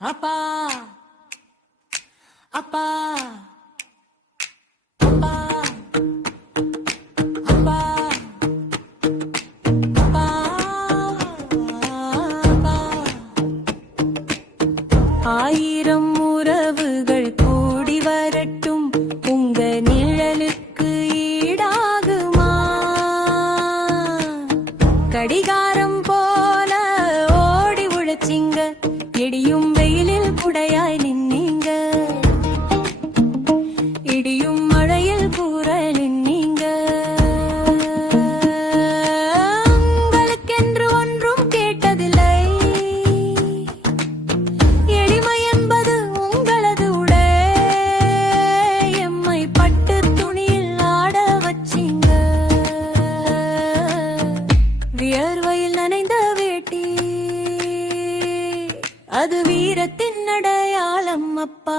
அப்பா அப்பா அப்பா அப்பா அப்பா அப்பா ஆயிரம் உறவுகள் கூடி வரட்டும் உங்க நிழலுக்கு ஈடாகுமா கடிகாரம் போல ஓடி உழைச்சிங்க இடியும் வெயிலில் குடையாய் நின்னீங்க இடியும் மழையில் கூற நின்னீங்க உங்களுக்கென்று ஒன்றும் கேட்டதில்லை எளிமை என்பது உங்களது உடை எம்மை பட்டு துணியில் ஆட வச்சிங்க வியர்வையில் நனைந்த வேட்டி அது வீரத்தின் அடையாளம் அப்பா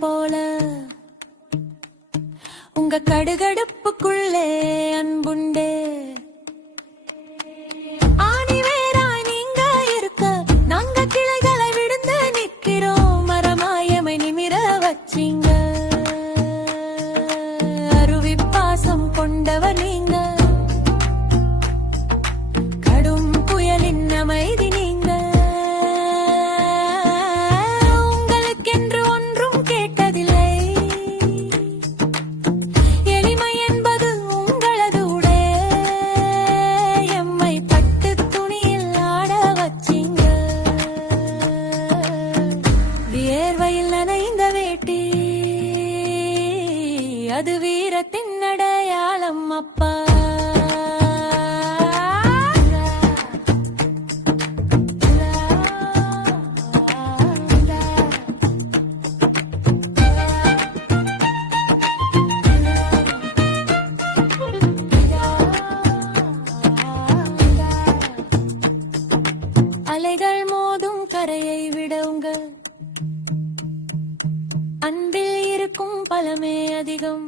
போல உங்க கடுகடுப்புக்குள்ளே அன்புண்டே ஆணி வேறாய் நீங்க இருக்க நாங்க கிளைகளை விடுந்து நிக்கிறோம் மரமாயமை நிமிர வச்சிங்க அருவி பாசம் கொண்டவர் நீங்க கடும் புயலின் அமைதி நீங்க அது வீரத்தின் அடையாளம் அப்பா அலைகள் மோதும் கரையை விட உங்கள் அன்பில் இருக்கும் பலமே அதிகம்